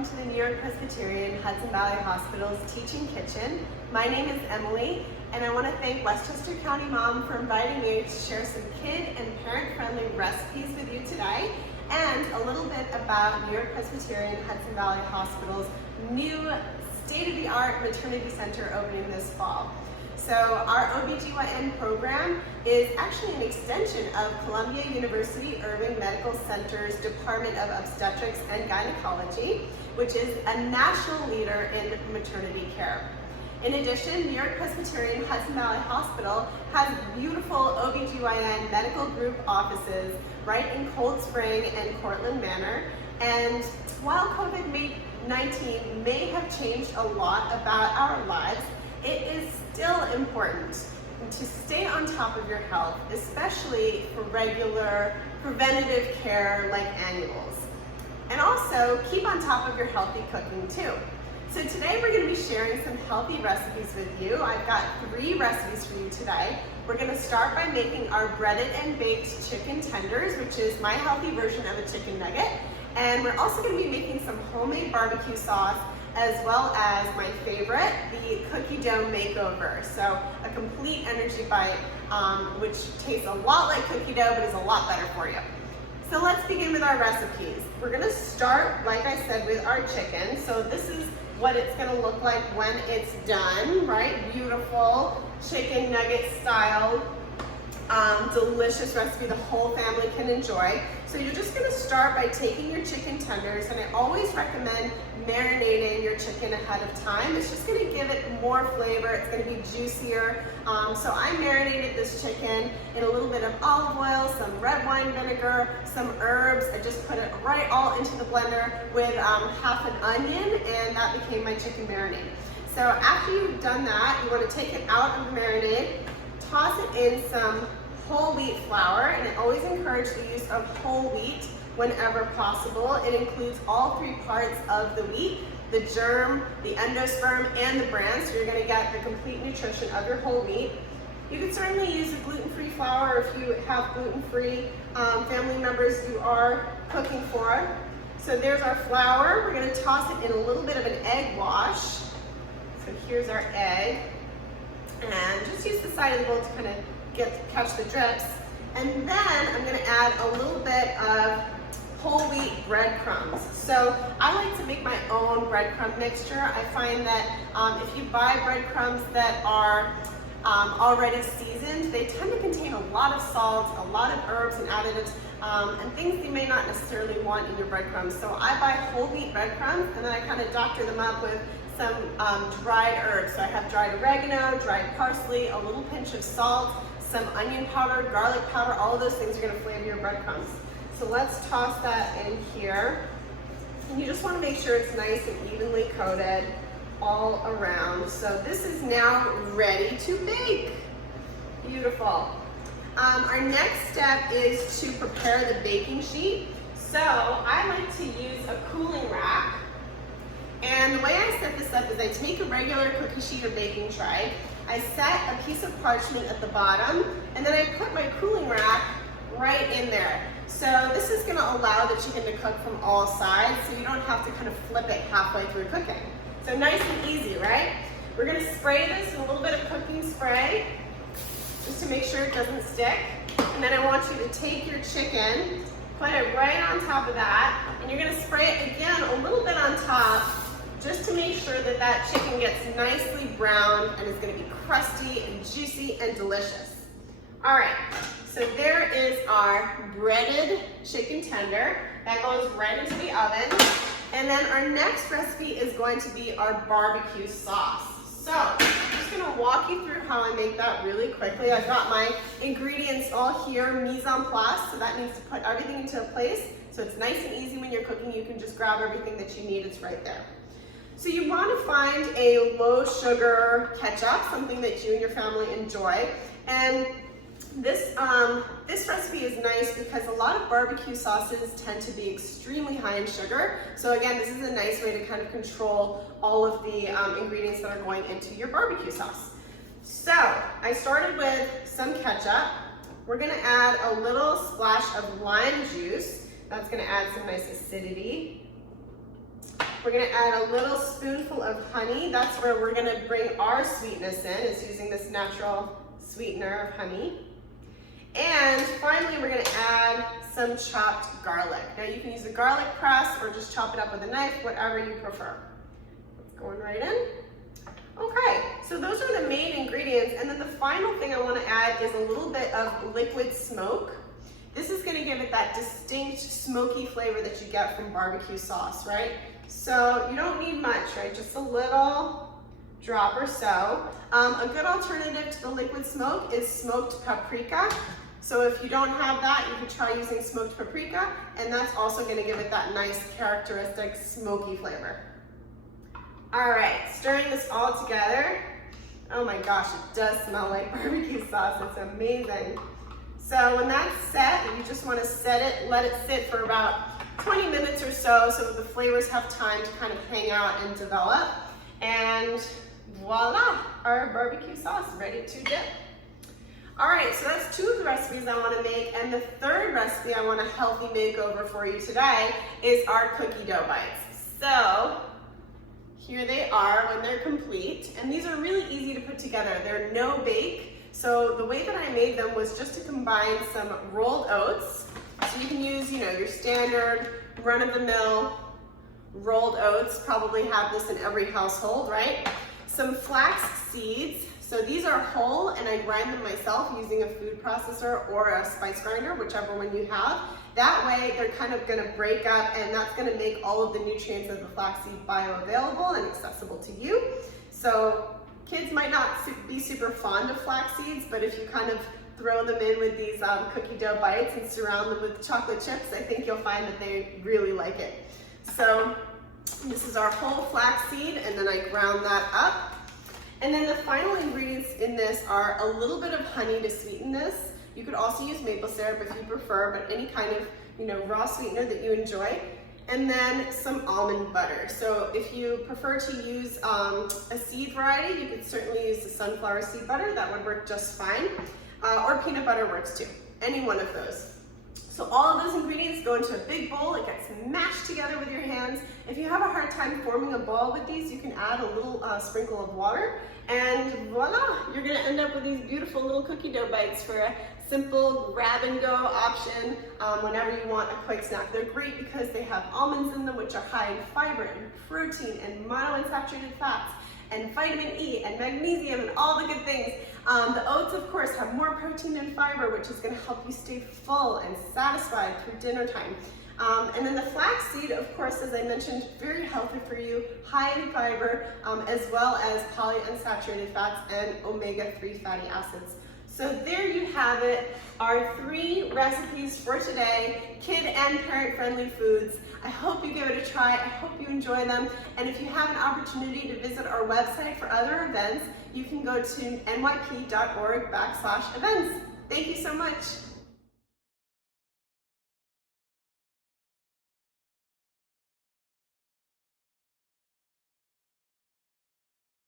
welcome to the New York-Presbyterian Hudson Valley Hospital's Teaching Kitchen. My name is Emily, and I want to thank Westchester County Mom for inviting me to share some kid and parent-friendly recipes with you today, and a little bit about New York-Presbyterian Hudson Valley Hospital's new state-of-the-art maternity center opening this fall. So our OBGYN program is actually an extension of Columbia University Irving Medical Center's Department of Obstetrics and Gynecology, which is a national leader in maternity care. In addition, New York-Presbyterian Hudson Valley Hospital has beautiful OBGYN medical group offices right in Cold Spring and Cortland Manor. And while COVID-19 may have changed a lot about our lives, it is still important to stay on top of your health, especially for regular preventative care like annuals. And also keep on top of your healthy cooking too. So today we're going to be sharing some healthy recipes with you. I've got 3 recipes for you today. We're going to start by making our breaded and baked chicken tenders, which is my healthy version of a chicken nugget. And we're also going to be making some homemade barbecue sauce, as well as my favorite, the cookie dough makeover. So a complete energy bite, which tastes a lot like cookie dough, but is a lot better for you. So let's begin with our recipes. We're gonna start, like I said, with our chicken. So this is what it's gonna look like when it's done, right? Beautiful chicken nugget style, delicious recipe the whole family can enjoy. So you're just gonna start by taking your chicken tenders, and I always recommend marinating your chicken ahead of time. It's just gonna give it more flavor, it's gonna be juicier. So I marinated this chicken in a little bit of olive oil, some red wine vinegar, some herbs. I just put it right all into the blender with half an onion, and that became my chicken marinade. So after you've done that, you wanna take it out of the marinade, toss it in some whole wheat flour, and I always encourage the use of whole wheat whenever possible. It includes all 3 parts of the wheat, the germ, the endosperm, and the bran, so you're gonna get the complete nutrition of your whole wheat. You can certainly use a gluten-free flour if you have gluten-free family members you are cooking for. So there's our flour. We're gonna toss it in a little bit of an egg wash. So here's our egg. And just use the side of the bowl to kind of catch the drips. And then I'm gonna add a little bit of whole wheat breadcrumbs. So I like to make my own breadcrumb mixture. I find that if you buy breadcrumbs that are already seasoned, they tend to contain a lot of salt, a lot of herbs and additives, and things you may not necessarily want in your breadcrumbs. So I buy whole wheat breadcrumbs, and then I kind of doctor them up with some dried herbs. So I have dried oregano, dried parsley, a little pinch of salt, some onion powder, garlic powder. All of those things are going to flavor your breadcrumbs. So let's toss that in here. And you just want to make sure it's nice and evenly coated all around. So this is now ready to bake. Beautiful. Our next step is to prepare the baking sheet. So I like to use a cooling rack. And the way I set this up is I take a regular cookie sheet or baking tray, I set a piece of parchment at the bottom, and then I put my cooling rack right in there. So this is gonna allow the chicken to cook from all sides, so you don't have to kind of flip it halfway through cooking. So nice and easy, right? We're gonna spray this with a little bit of cooking spray, just to make sure it doesn't stick. And then I want you to take your chicken, put it right on top of that, and you're gonna spray it again a little bit on top, just to make sure that that chicken gets nicely browned and is gonna be crusty and juicy and delicious. All right, so there is our breaded chicken tender. That goes right into the oven. And then our next recipe is going to be our barbecue sauce. So I'm just gonna walk you through how I make that really quickly. I've got my ingredients all here, mise en place, so that means to put everything into a place. So it's nice and easy when you're cooking. You can just grab everything that you need, it's right there. So you want to find a low sugar ketchup, something that you and your family enjoy. And this recipe is nice because a lot of barbecue sauces tend to be extremely high in sugar. So again, this is a nice way to kind of control all of the ingredients that are going into your barbecue sauce. So I started with some ketchup. We're gonna add a little splash of lime juice. That's gonna add some nice acidity. We're gonna add a little spoonful of honey. That's where we're gonna bring our sweetness in, is using this natural sweetener of honey. And finally, we're gonna add some chopped garlic. Now you can use a garlic press or just chop it up with a knife, whatever you prefer. It's going right in. Okay, so those are the main ingredients. And then the final thing I wanna add is a little bit of liquid smoke. This is gonna give it that distinct smoky flavor that you get from barbecue sauce, right? So you don't need much, right? Just a little drop or so. A good alternative to the liquid smoke is smoked paprika. So if you don't have that, you could try using smoked paprika, and that's also gonna give it that nice characteristic smoky flavor. All right, stirring this all together. Oh my gosh, it does smell like barbecue sauce. It's amazing. So when that's set, you just want to set it, let it sit for about 20 minutes or so that the flavors have time to kind of hang out and develop. And voila, our barbecue sauce is ready to dip. All right, so that's 2 of the recipes I want to make, and the third recipe I want a healthy makeover for you today is our cookie dough bites. So here they are when they're complete, and these are really easy to put together. They're no bake, so the way that I made them was just to combine some rolled oats. So you can use, your standard run-of-the-mill rolled oats. Probably have this in every household, right? Some flax seeds. So these are whole, and I grind them myself using a food processor or a spice grinder, whichever one you have. That way, they're kind of gonna break up, and that's gonna make all of the nutrients of the flaxseed bioavailable and accessible to you. So kids might not be super fond of flax seeds, but if you kind of throw them in with these cookie dough bites and surround them with chocolate chips, I think you'll find that they really like it. So this is our whole flax seed, and then I ground that up. And then the final ingredients in this are a little bit of honey to sweeten this. You could also use maple syrup if you prefer, but any kind of raw sweetener that you enjoy. And then some almond butter. So if you prefer to use a seed variety, you could certainly use the sunflower seed butter. That would work just fine. Or peanut butter works too. Any one of those. So all of those ingredients go into a big bowl. It gets mashed together with your hands. If you have a hard time forming a ball with these, you can add a little sprinkle of water, and voila, you're gonna end up with these beautiful little cookie dough bites for a simple grab and go option whenever you want a quick snack. They're great because they have almonds in them, which are high in fiber and protein and monounsaturated fats and vitamin E and magnesium and all the good things. The oats, of course, have more protein and fiber, which is going to help you stay full and satisfied through dinner time. And then the flaxseed, of course, as I mentioned, very healthy for you, high in fiber, as well as polyunsaturated fats and omega-3 fatty acids. So there you have it, our 3 recipes for today, kid and parent-friendly foods. I hope you give it a try. I hope you enjoy them. And if you have an opportunity to visit our website for other events, you can go to nyp.org/events. Thank you so much.